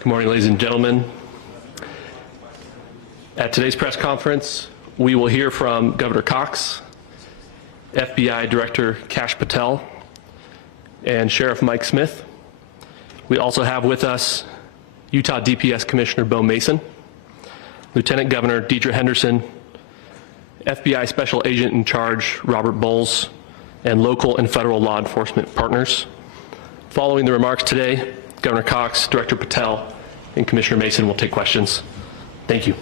Good morning, ladies and gentlemen. At today's press conference, we will hear from Governor Cox, FBI Director Kash Patel, and Sheriff Mike Smith. We also have with us Utah DPS Commissioner Bo Mason, Lieutenant Governor Deidre Henderson, FBI Special Agent in Charge Robert Bowles, and local and federal law enforcement partners. Following the remarks today, Governor Cox, Director Patel, and Commissioner Mason will take questions. Thank you.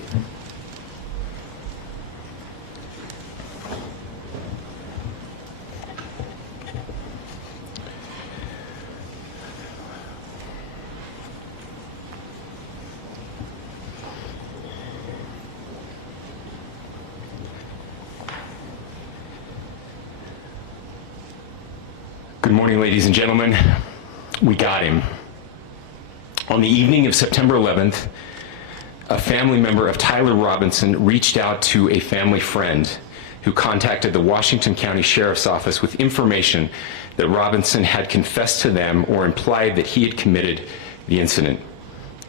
Good morning, ladies and gentlemen. We got him. On the evening of September 11th, a family member of Tyler Robinson reached out to a family friend who contacted the Washington County Sheriff's Office with information that Robinson had confessed to them or implied that he had committed the incident.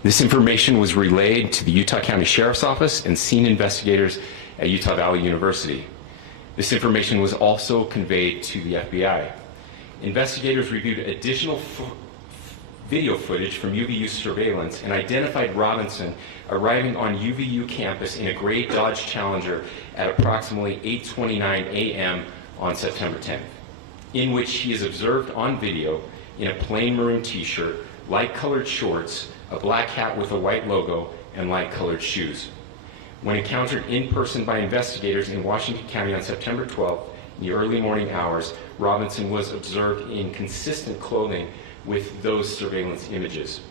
This information was relayed to the Utah County Sheriff's Office and scene investigators at Utah Valley University. This information was also conveyed to the FBI. Investigators reviewed additional video footage from UVU surveillance and identified Robinson arriving on UVU campus in a gray Dodge Challenger at approximately 8:29 a.m. on September 10th, in which he is observed on video in a plain maroon t-shirt, light-colored shorts, a black hat with a white logo, and light-colored shoes. When encountered in person by investigators in Washington County on September 12th, in the early morning hours, Robinson was observed in consistent clothing with those surveillance images.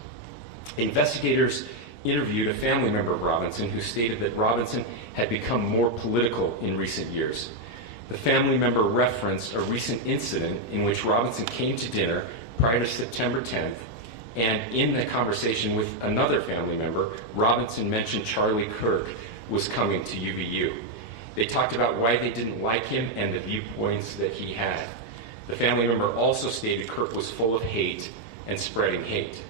Investigators interviewed a family member of Robinson who stated that Robinson had become more political in recent years. The family member referenced a recent incident in which Robinson came to dinner prior to September 10th, and in the conversation with another family member, Robinson mentioned Charlie Kirk was coming to UVU. They talked about why they didn't like him and the viewpoints that he had. The family member also stated Kirk was full of hate and spreading hate.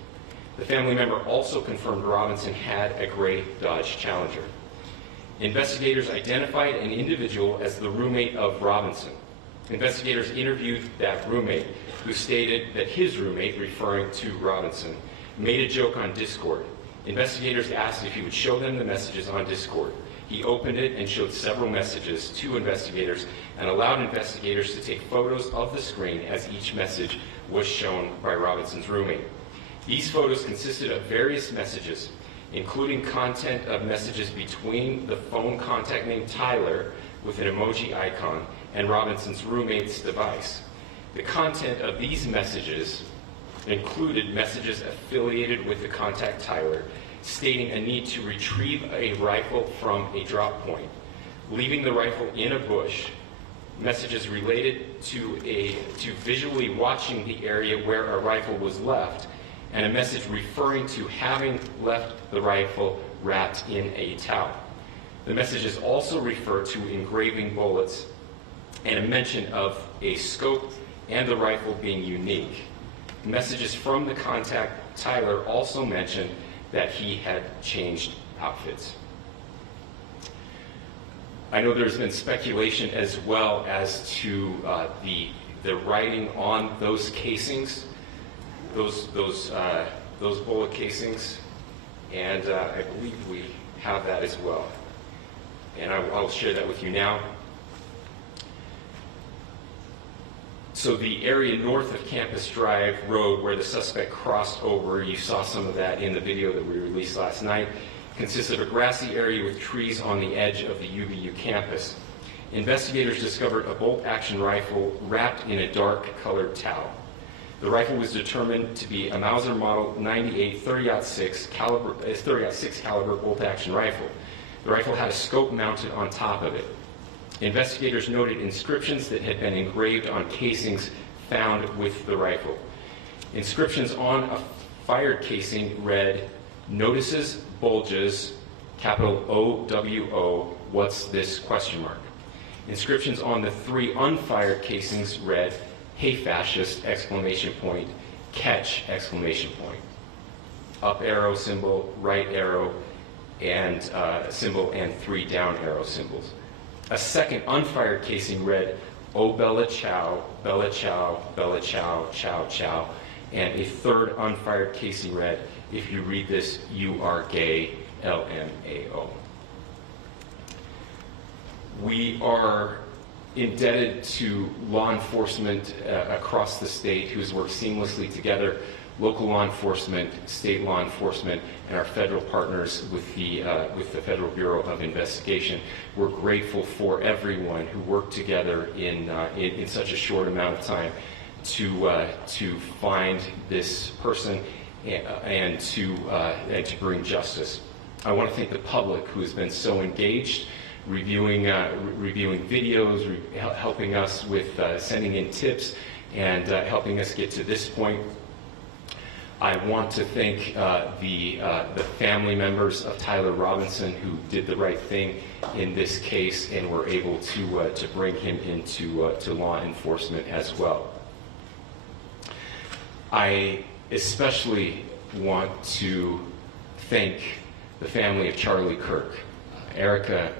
The family member also confirmed Robinson had a gray Dodge Challenger. Investigators identified an individual as the roommate of Robinson. Investigators interviewed that roommate, who stated that his roommate, referring to Robinson, made a joke on Discord. Investigators asked if he would show them the messages on Discord. He opened it and showed several messages to investigators and allowed investigators to take photos of the screen as each message was shown by Robinson's roommate. These photos consisted of various messages, including content of messages between the phone contact name Tyler with an emoji icon and Robinson's roommate's device. The content of these messages included messages affiliated with the contact Tyler, stating a need to retrieve a rifle from a drop point, leaving the rifle in a bush, messages related to visually watching the area where a rifle was left, and a message referring to having left the rifle wrapped in a towel. The messages also refer to engraving bullets and a mention of a scope and the rifle being unique. Messages from the contact Tyler also mentioned that he had changed outfits. I know there's been speculation as well as to the writing on those casings, those bullet casings, and I believe we have that as well. And I'll share that with you now. So the area north of Campus Drive Road where the suspect crossed over, you saw some of that in the video that we released last night, consists of a grassy area with trees on the edge of the UVU campus. Investigators discovered a bolt-action rifle wrapped in a dark-colored towel. The rifle was determined to be a Mauser Model 98 30-06 caliber bolt-action rifle. The rifle had a scope mounted on top of it. Investigators noted inscriptions that had been engraved on casings found with the rifle. Inscriptions on a fired casing read, "Notices, bulges, capital OWO, what's this?" ? Inscriptions on the 3 unfired casings read, "Hey fascist!" Catch! up arrow symbol, right arrow, and symbol, and 3 down arrow symbols. A second unfired casing read, "Oh Bella Ciao, Bella Ciao, Bella Ciao, Ciao Ciao," and a third unfired casing read, "If you read this, you are gay, LMAO." We are indebted to law enforcement across the state who's worked seamlessly together, local law enforcement, state law enforcement, and our federal partners with the Federal Bureau of Investigation. We're grateful for everyone who worked together in such a short amount of time to find this person and to bring justice. I want to thank the public who has been so engaged, reviewing videos, helping us with sending in tips, and helping us get to this point. I want to thank the family members of Tyler Robinson who did the right thing in this case and were able to bring him into to law enforcement as well. I especially want to thank the family of Charlie Kirk, Erica,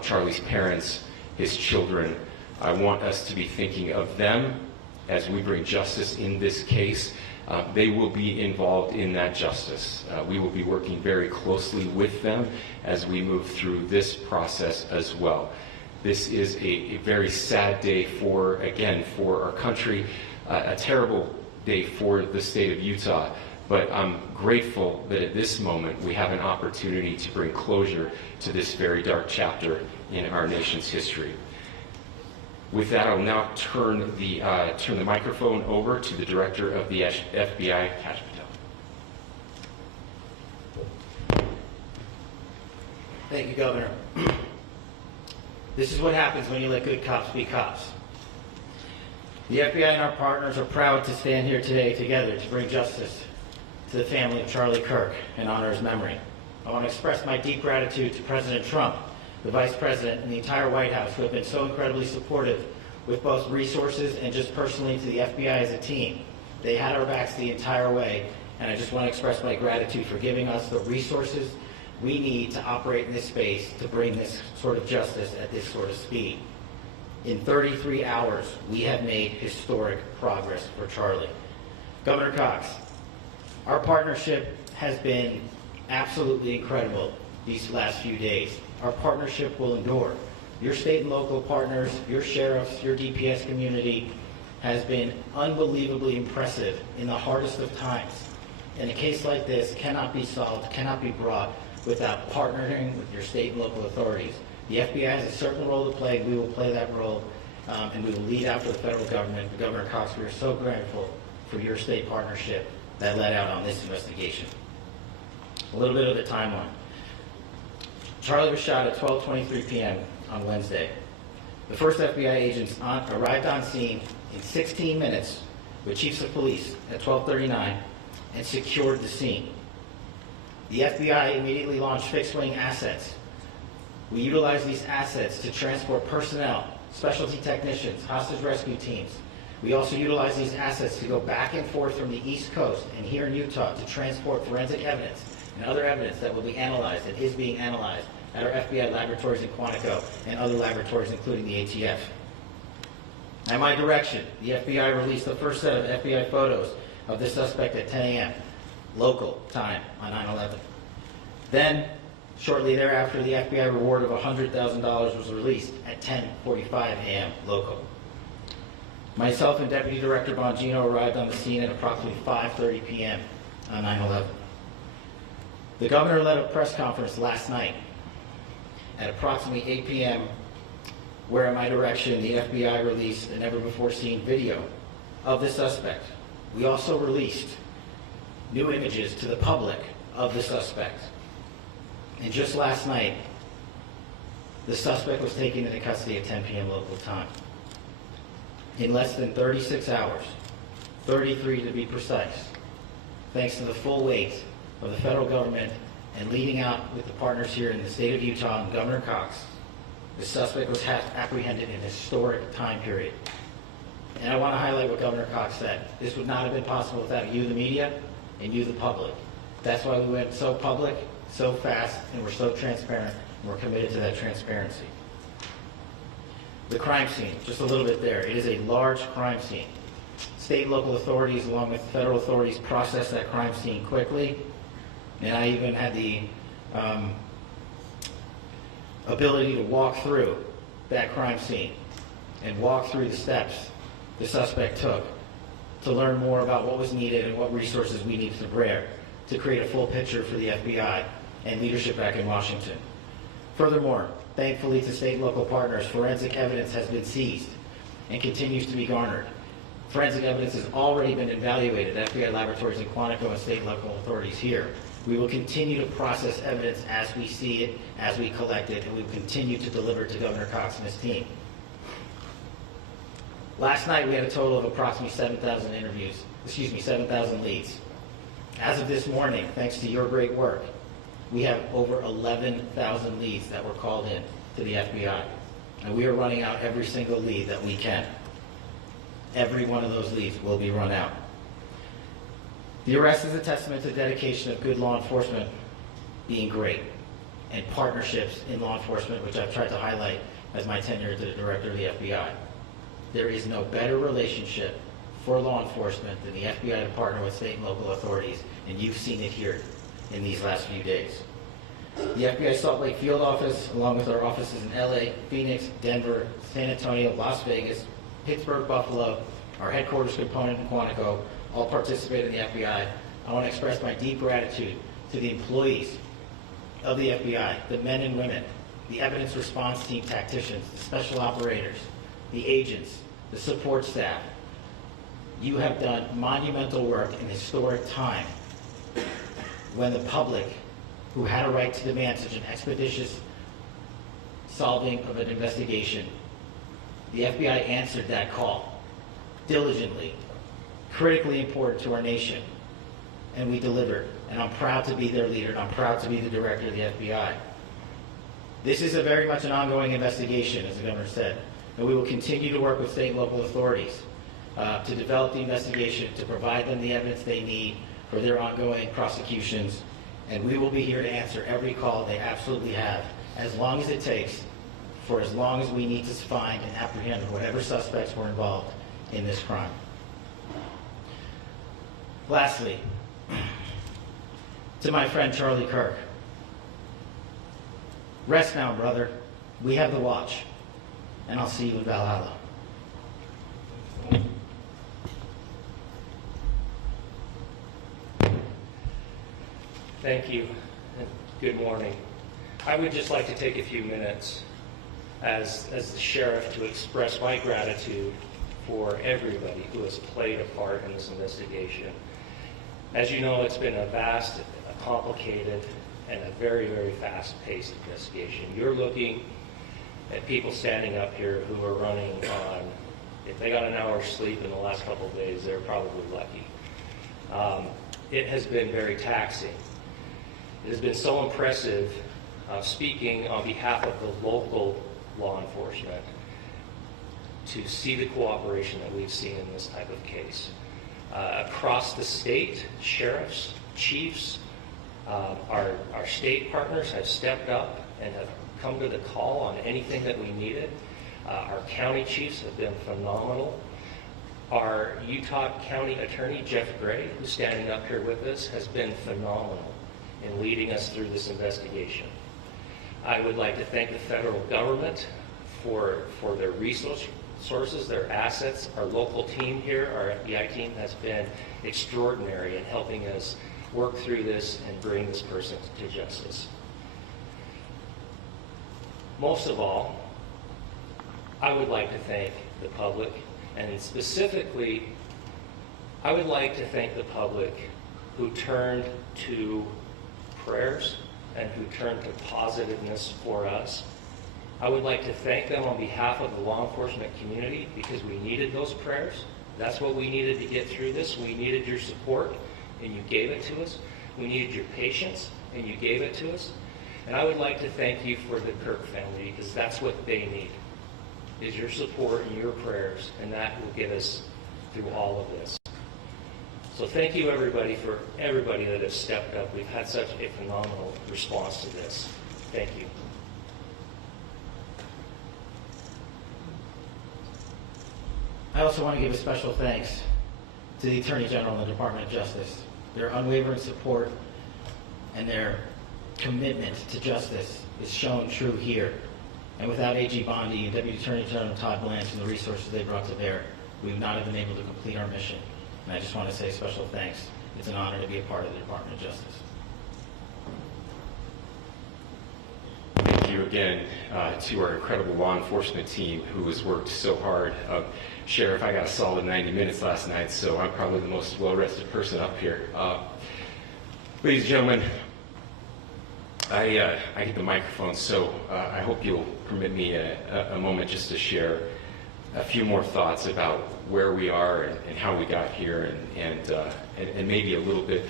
Charlie's parents, his children. I want us to be thinking of them as we bring justice in this case. They will be involved in that justice. We will be working very closely with them as we move through this process as well. This is a very sad day for our country, a terrible day for the state of Utah, but I'm grateful that at this moment we have an opportunity to bring closure to this very dark chapter in our nation's history. With that, I'll now turn the microphone over to the Director of the FBI, Kash Patel. Thank you, Governor. This is what happens when you let good cops be cops. The FBI and our partners are proud to stand here today together to bring justice to the family of Charlie Kirk and honor his memory. I want to express my deep gratitude to President Trump, the Vice President, and the entire White House who have been so incredibly supportive with both resources and just personally to the FBI as a team. They had our backs the entire way, and I just want to express my gratitude for giving us the resources we need to operate in this space to bring this sort of justice at this sort of speed. In 33 hours, we have made historic progress for Charlie. Governor Cox, our partnership has been absolutely incredible these last few days. Our partnership will endure. Your state and local partners, your sheriffs, your DPS community has been unbelievably impressive in the hardest of times. And a case like this cannot be solved, cannot be brought without partnering with your state and local authorities. The FBI has a certain role to play. We will play that role, and we will lead after the federal government. Governor Cox, we are so grateful for your state partnership that led out on this investigation. A little bit of the timeline. Charlie was shot at 12:23 p.m. on Wednesday. The first FBI agents arrived on scene in 16 minutes with chiefs of police at 12:39 and secured the scene. The FBI immediately launched fixed-wing assets. We utilized these assets to transport personnel, specialty technicians, hostage rescue teams. We also utilized these assets to go back and forth from the East Coast and here in Utah to transport forensic evidence and other evidence that will be analyzed and is being analyzed at our FBI laboratories in Quantico and other laboratories, including the ATF. At my direction, the FBI released the first set of FBI photos of the suspect at 10 a.m. local time on 9/11. Then, shortly thereafter, the FBI reward of $100,000 was released at 10:45 a.m. local. Myself and Deputy Director Bongino arrived on the scene at approximately 5:30 p.m. on 9/11. The governor led a press conference last night at approximately 8 p.m. where, at my direction, the FBI released a never-before-seen video of the suspect. We also released new images to the public of the suspect. And just last night, the suspect was taken into custody at 10 p.m. local time. In less than 36 hours, 33 to be precise, thanks to the full weight of the federal government and leading out with the partners here in the state of Utah and Governor Cox, the suspect was apprehended in a historic time period. And I want to highlight what Governor Cox said. This would not have been possible without you, the media, and you, the public. That's why we went so public, so fast, and we're so transparent, and we're committed to that transparency. The crime scene, just a little bit there. It is a large crime scene. State and local authorities, along with federal authorities, process that crime scene quickly. And I even had the ability to walk through that crime scene and walk through the steps the suspect took to learn more about what was needed and what resources we needed to bear to create a full picture for the FBI and leadership back in Washington. Furthermore, thankfully to state and local partners, forensic evidence has been seized and continues to be garnered. Forensic evidence has already been evaluated at FBI laboratories in Quantico and state and local authorities here. We will continue to process evidence as we see it, as we collect it, and we will continue to deliver to Governor Cox and his team. Last night we had a total of approximately 7,000 leads. As of this morning, thanks to your great work, we have over 11,000 leads that were called in to the FBI. And we are running out every single lead that we can. Every one of those leads will be run out. The arrest is a testament to the dedication of good law enforcement being great, and partnerships in law enforcement, which I've tried to highlight as my tenure as the director of the FBI. There is no better relationship for law enforcement than the FBI to partner with state and local authorities, and you've seen it here in these last few days. The FBI Salt Lake field office, along with our offices in LA, Phoenix, Denver, San Antonio, Las Vegas, Pittsburgh, Buffalo, our headquarters component in Quantico, all participate in the FBI. I want to express my deep gratitude to the employees of the FBI, the men and women, the evidence response team tacticians, the special operators, the agents, the support staff. You have done monumental work in historic time when the public, who had a right to demand such an expeditious solving of an investigation, the FBI answered that call diligently, critically important to our nation, and we delivered. And I'm proud to be their leader, and I'm proud to be the director of the FBI. This is very much an ongoing investigation, as the governor said, and we will continue to work with state and local authorities to develop the investigation, to provide them the evidence they need for their ongoing prosecutions, and we will be here to answer every call they absolutely have, as long as it takes, for as long as we need to find and apprehend whatever suspects were involved in this crime. Lastly, to my friend Charlie Kirk, rest now, brother. We have the watch, and I'll see you in Valhalla. Thank you, and good morning. I would just like to take a few minutes as the sheriff to express my gratitude for everybody who has played a part in this investigation. As you know, it's been a vast, a complicated, and a very, very fast-paced investigation. You're looking at people standing up here who are running on, if they got an hour's sleep in the last couple of days, they're probably lucky. It has been very taxing. It has been so impressive, speaking on behalf of the local law enforcement, to see the cooperation that we've seen in this type of case. Across the state, sheriffs, chiefs, our state partners have stepped up and have come to the call on anything that we needed. Our county chiefs have been phenomenal. Our Utah County Attorney, Jeff Gray, who's standing up here with us, has been phenomenal in leading us through this investigation. I would like to thank the federal government for their resources, their assets. Our local team here, our FBI team, has been extraordinary in helping us work through this and bring this person to justice. Most of all, I would like to thank the public, and specifically, I would like to thank the public who turned to prayers and who turned to positiveness for us. I would like to thank them on behalf of the law enforcement community, because we needed those prayers. That's what we needed to get through this. We needed your support, and you gave it to us. We needed your patience, and you gave it to us. And I would like to thank you for the Kirk family, because that's what they need, is your support and your prayers, and that will get us through all of this. So thank you everybody that has stepped up. We've had such a phenomenal response to this. Thank you. I also want to give a special thanks to the Attorney General and the Department of Justice. Their unwavering support and their commitment to justice is shown true here. And without AG Bondi and Deputy Attorney General Todd Blanche and the resources they brought to bear, we would not have been able to complete our mission. And I just want to say special thanks. It's an honor to be a part of the Department of Justice. Thank you again to our incredible law enforcement team who has worked so hard. Sheriff, I got a solid 90 minutes last night, so I'm probably the most well-rested person up here. Ladies and gentlemen, I get the microphone, so I hope you'll permit me a moment just to share a few more thoughts about where we are and how we got here, and maybe a little bit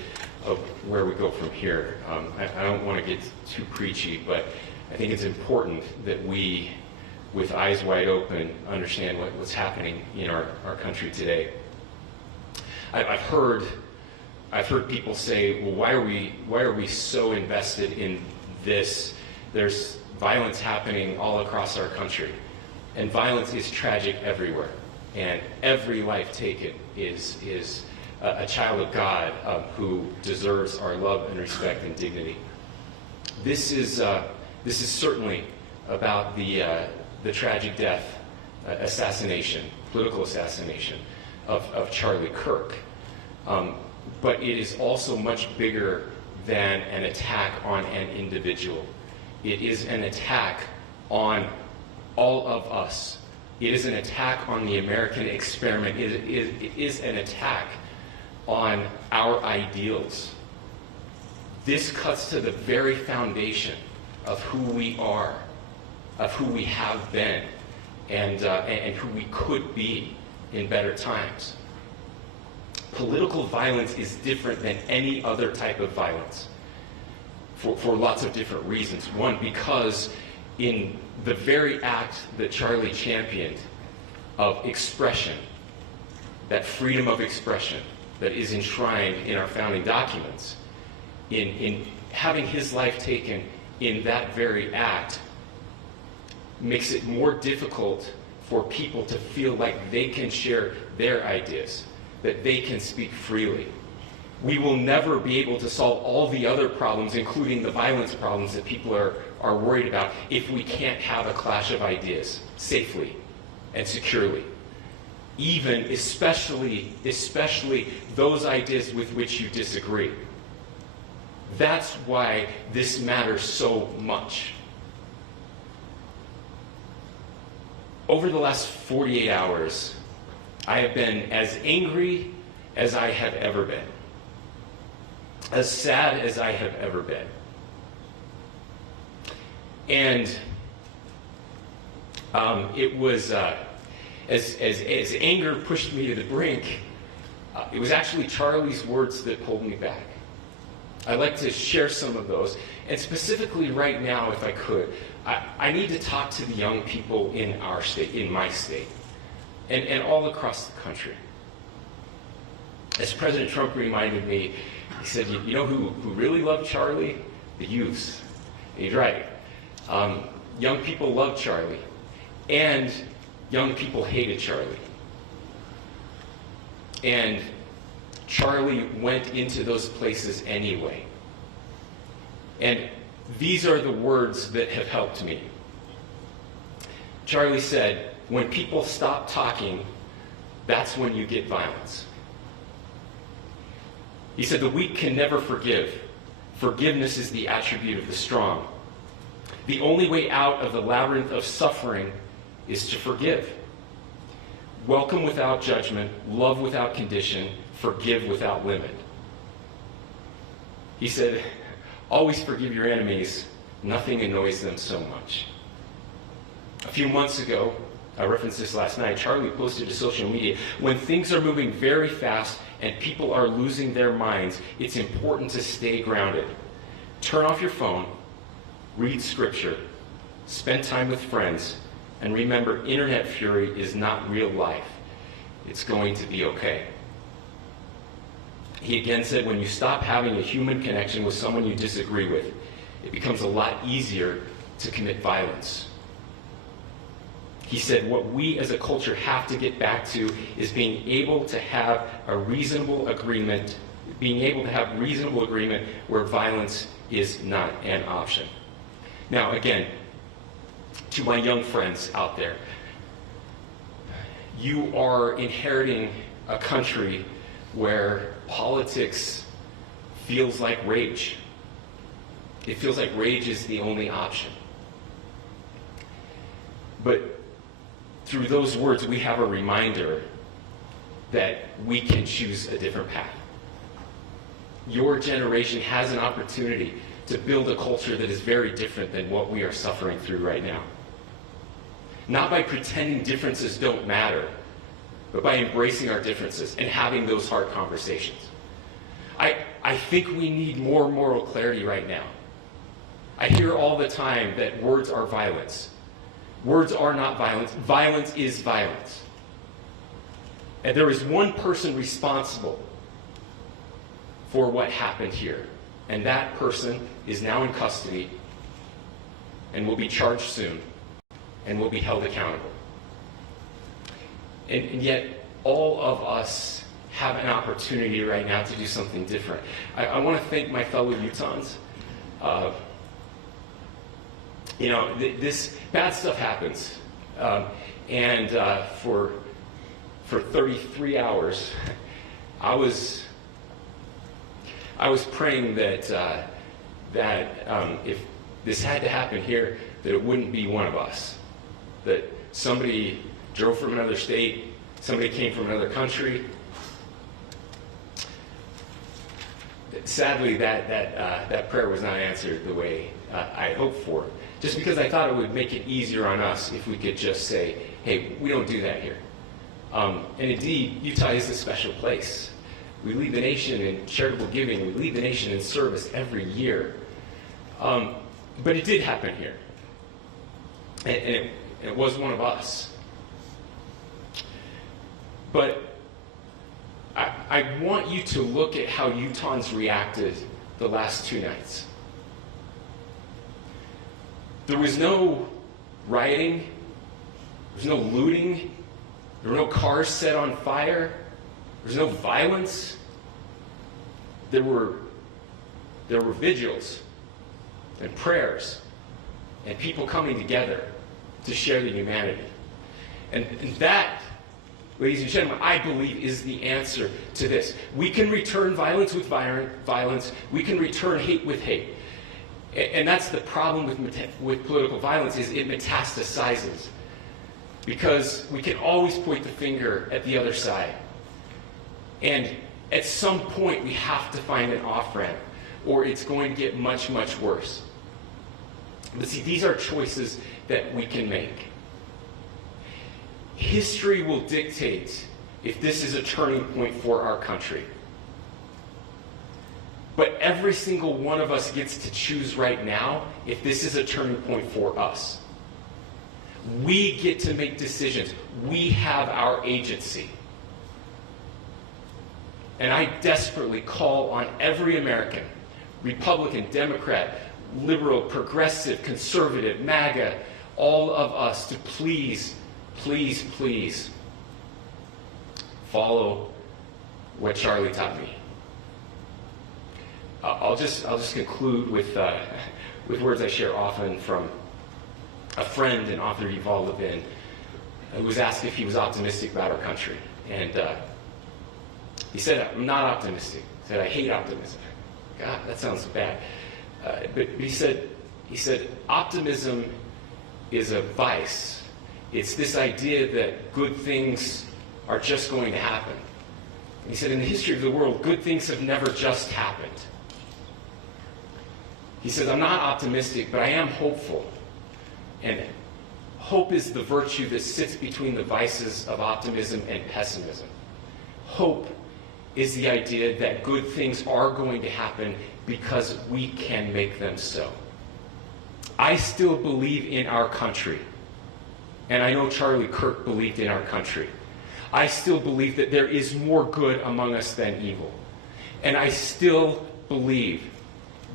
of where we go from here. I don't want to get too preachy, but I think it's important that we, with eyes wide open, understand what's happening in our country today. I've heard people say, well, why are we so invested in this? There's violence happening all across our country, and violence is tragic everywhere, and every life taken is a child of God who deserves our love and respect and dignity. This is certainly about the tragic death, political assassination of Charlie Kirk. But it is also much bigger than an attack on an individual. It is an attack on all of us. It is an attack on the American experiment. It is an attack on our ideals. This cuts to the very foundation of who we are, of who we have been, and who we could be in better times. Political violence is different than any other type of violence for lots of different reasons. One, because in the very act that Charlie championed of expression, that freedom of expression that is enshrined in our founding documents, in having his life taken in that very act, makes it more difficult for people to feel like they can share their ideas, that they can speak freely. We will never be able to solve all the other problems, including the violence problems that people are worried about, if we can't have a clash of ideas safely and securely. Even, especially those ideas with which you disagree. That's why this matters so much. Over the last 48 hours, I have been as angry as I have ever been, as sad as I have ever been. And it was, as anger pushed me to the brink, it was actually Charlie's words that pulled me back. I'd like to share some of those. And specifically right now, if I could, I need to talk to the young people in our state, in my state, and all across the country. As President Trump reminded me, he said, you know who really loved Charlie? The youths. And he's right. Young people loved Charlie, and young people hated Charlie. And Charlie went into those places anyway. And these are the words that have helped me. Charlie said, when people stop talking, that's when you get violence. He said, the weak can never forgive. Forgiveness is the attribute of the strong. The only way out of the labyrinth of suffering is to forgive. Welcome without judgment, love without condition, forgive without limit. He said, always forgive your enemies. Nothing annoys them so much. A few months ago, I referenced this last night, Charlie posted to social media, when things are moving very fast and people are losing their minds, it's important to stay grounded. Turn off your phone, read scripture, spend time with friends, and remember, internet fury is not real life. It's going to be okay. He again said, when you stop having a human connection with someone you disagree with, it becomes a lot easier to commit violence. He said, what we as a culture have to get back to is being able to have a reasonable agreement, where violence is not an option. Now, again, to my young friends out there, you are inheriting a country where politics feels like rage. It feels like rage is the only option. But through those words, we have a reminder that we can choose a different path. Your generation has an opportunity to build a culture that is very different than what we are suffering through right now. Not by pretending differences don't matter, but by embracing our differences and having those hard conversations. I think we need more moral clarity right now. I hear all the time that words are violence. Words are not violence. Violence is violence. And there is one person responsible for what happened here. And that person is now in custody and will be charged soon and will be held accountable. And yet, all of us have an opportunity right now to do something different. I want to thank my fellow Utahns. This bad stuff happens. For 33 hours, I was praying that if this had to happen here, that it wouldn't be one of us. That somebody drove from another state, somebody came from another country. Sadly, that prayer was not answered the way I hoped for. Just because I thought it would make it easier on us if we could just say, hey, we don't do that here. And indeed, Utah is a special place. We lead the nation in charitable giving. We lead the nation in service every year. But it did happen here. And it was one of us. But I want you to look at how Utahns reacted the last 2 nights. There was no rioting. There was no looting. There were no cars set on fire. There was no violence. There were vigils and prayers and people coming together to share the humanity. And that, ladies and gentlemen, I believe is the answer to this. We can return violence with violence. We can return hate with hate. And that's the problem with political violence, is it metastasizes. Because we can always point the finger at the other side. And at some point, we have to find an off-ramp, or it's going to get much, much worse. But see, these are choices that we can make. History will dictate if this is a turning point for our country. But every single one of us gets to choose right now if this is a turning point for us. We get to make decisions. We have our agency. And I desperately call on every American, Republican, Democrat, liberal, progressive, conservative, MAGA, all of us to please, please, please follow what Charlie taught me. I'll just conclude with words I share often from a friend and author, Yuval Levin, who was asked if he was optimistic about our country. And he said, I'm not optimistic. He said, I hate optimism. God, that sounds bad. But he said, optimism is a vice. It's this idea that good things are just going to happen. And he said, in the history of the world, good things have never just happened. He says, I'm not optimistic, but I am hopeful. And hope is the virtue that sits between the vices of optimism and pessimism. Hope is the idea that good things are going to happen because we can make them so. I still believe in our country. And I know Charlie Kirk believed in our country. I still believe that there is more good among us than evil. And I still believe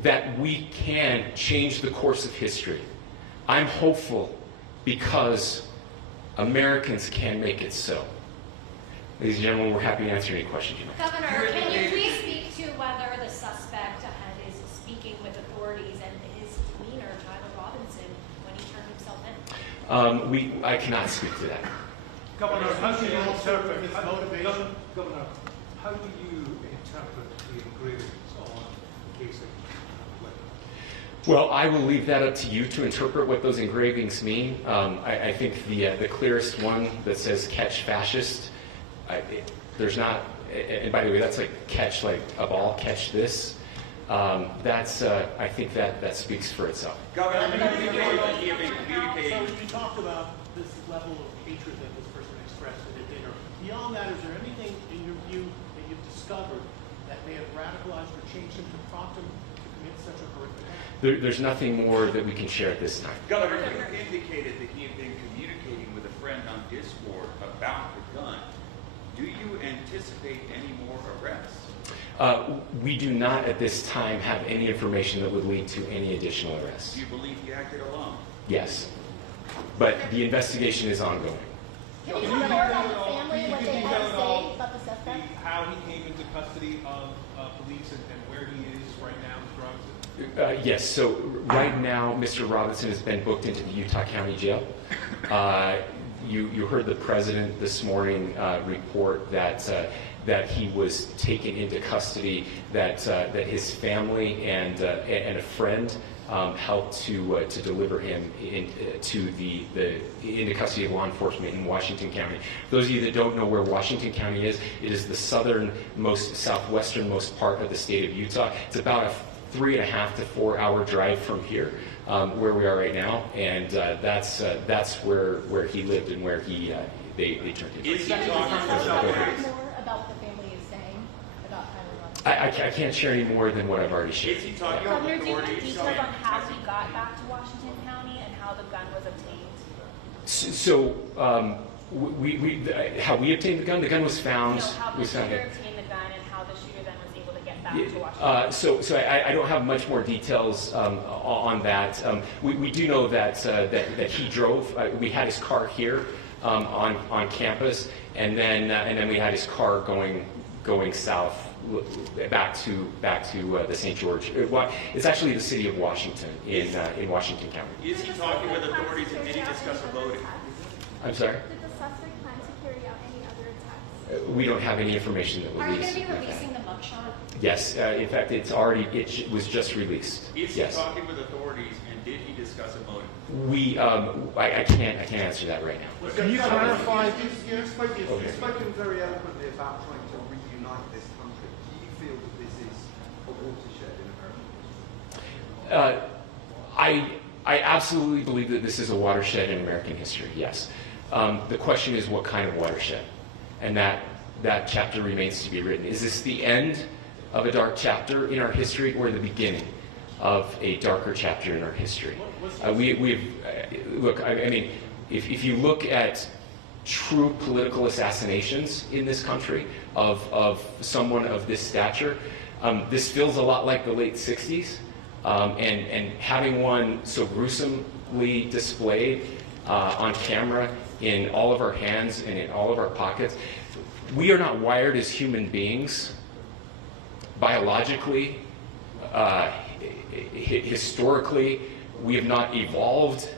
that we can change the course of history. I'm hopeful because Americans can make it so. Ladies and gentlemen, we're happy to answer any questions you may have. Governor, can you please speak to whether the suspect is speaking with authorities and his demeanor, Tyler Robinson, when he turned himself in? I cannot speak to that. Governor, how do you interpret his motivation? Governor, how do you interpret the engravings on the casing? Well, I will leave that up to you to interpret what those engravings mean. I think the clearest one that says "catch fascist," there's not, and by the way, that's like catch like a ball, catch this. I think that speaks for itself. Governor, So you talked about this level of hatred that this person expressed at a dinner. Beyond that, is there anything in your view that you've discovered that may have radicalized or changed him to prompt him to commit such a horrific act? There's nothing more that we can share at this time. Governor, you indicated that he had been communicating with a friend on Discord about the gun. Do you anticipate any more arrests? We do not at this time have any information that would lead to any additional arrests. Do you believe he acted alone? Yes, but the investigation is ongoing. Can you tell more about the family, what they had to say about the suspect? How he came into custody of police and where he is right now with drugs? Yes, so right now, Mr. Robinson has been booked into the Utah County Jail. You heard the president this morning report that he was taken into custody, that his family and a friend helped to deliver him into custody of law enforcement in Washington County. For those of you that don't know where Washington County is, it is the southernmost, southwesternmost part of the state of Utah. It's about a 3.5 to 4 hour drive from here, where we are right now, and that's where he lived and where they turned him. Is he talking More about about what the family is saying about Tyler Robinson? I can't share any more than what I've already shared. Is he talking Governor, with do you have authorities? details on how he got back to Washington County and how the gun was obtained? So, how we obtained the gun? The gun was found. No, how the was found shooter here. obtained the gun and how the shooter then was able to get back to Washington. So I don't have much more details on that. We do know that he drove. We had his car here on campus, and then we had his car going south back to the St. George. It's actually the city of Washington in Washington County. Is he talking with authorities and did he discuss a voting? I'm sorry. Did the suspect plan to carry out any other attacks? We don't have any information that Are you released. going to be releasing the mugshot? Yes, in fact, it was just released. Is he Yes. talking with authorities and did he discuss a voting? I can't answer that right now. Can you clarify? You've spoken very eloquently about trying to reunite this country. Do you feel that this is a watershed in American history? I absolutely believe that this is a watershed in American history, yes. The question is what kind of watershed? And that chapter remains to be written. Is this the end of a dark chapter in our history or the beginning of a darker chapter in our history? Look, I mean, if you look at true political assassinations in this country of someone of this stature, this feels a lot like the late 60s. And having one so gruesomely displayed on camera in all of our hands and in all of our pockets, we are not wired as human beings biologically, historically. We have not evolved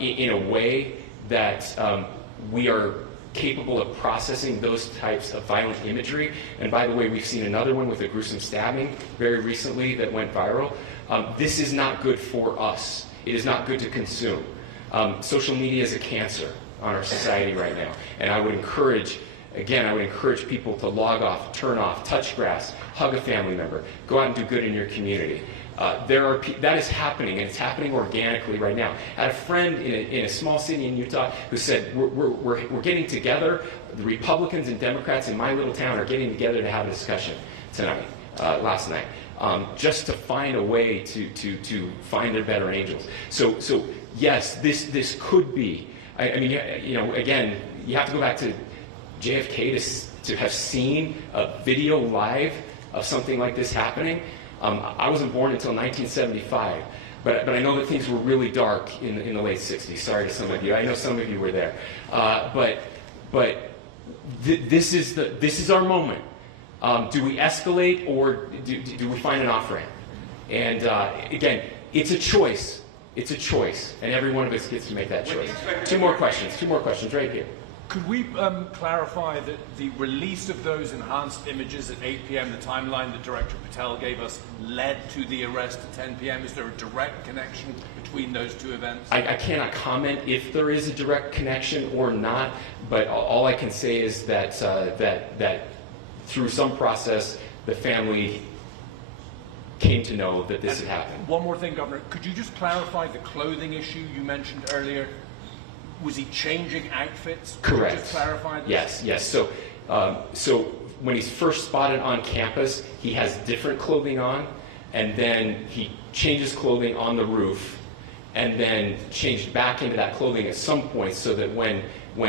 in a way that we are capable of processing those types of violent imagery. And by the way, we've seen another one with a gruesome stabbing very recently that went viral. This is not good for us. It is not good to consume. Social media is a cancer on our society right now. And I would encourage people to log off, turn off, touch grass, hug a family member, go out and do good in your community. That is happening, and it's happening organically right now. I had a friend in a small city in Utah who said, we're getting together, the Republicans and Democrats in my little town are getting together to have a discussion last night, just to find a way to find their better angels. So yes, this could be, I mean, again, you have to go back to JFK to have seen a video live of something like this happening. I wasn't born until 1975, but I know that things were really dark in the late 60s. Sorry to some of you. I know some of you were there. This is our moment. Do we escalate, or do we find an off-ramp? And again, it's a choice. It's a choice, and every one of us gets to make that choice. Two more questions right here. Could we clarify that the release of those enhanced images at 8 p.m., the timeline that Director Patel gave us, led to the arrest at 10 p.m.? Is there a direct connection between those two events? I cannot comment if there is a direct connection or not, but all I can say is that that through some process, the family came to know that this had happened. One more thing, Governor. Could you just clarify the clothing issue you mentioned earlier? Was he changing outfits? Correct. Could you just clarify this? Yes. So when he's first spotted on campus, he has different clothing on, and then he changes clothing on the roof, and then changed back into that clothing at some point, so that when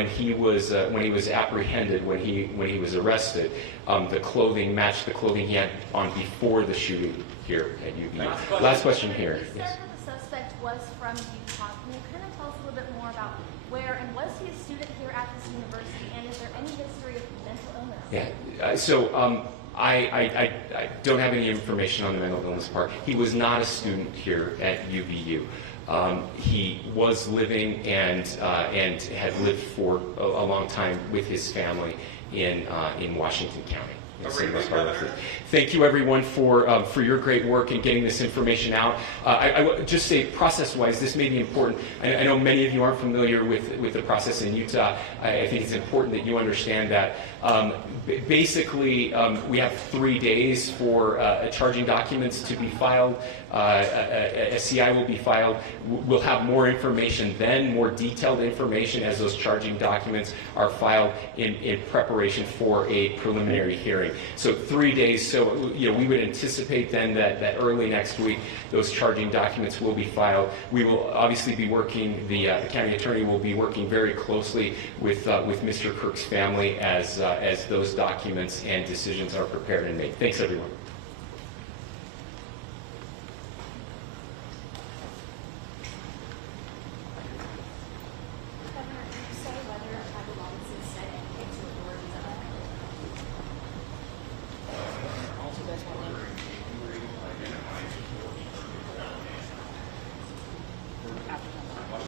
he was apprehended, when he was arrested, the clothing matched the clothing he had on before the shooting here at UVU. Last question here. You said that the suspect was from Utah. Can you kind of tell us a little bit more about where, and was he a student here at this university, and is there any history of mental illness? Yeah. So I don't have any information on the mental illness part. He was not a student here at UVU. He was living and had lived for a long time with his family in Washington County. Thank you, everyone, for your great work in getting this information out. I would just say, process-wise, this may be important. I know many of you aren't familiar with the process in Utah. I think it's important that you understand that. Basically, we have 3 days for charging documents to be filed. A CI will be filed. We'll have more information then, more detailed information as those charging documents are filed in preparation for a preliminary hearing. So 3 days. So we would anticipate then that early next week those charging documents will be filed. We will obviously be working. The county attorney will be working very closely with Mr. Kirk's family as those documents and decisions are prepared and made. Thanks, everyone.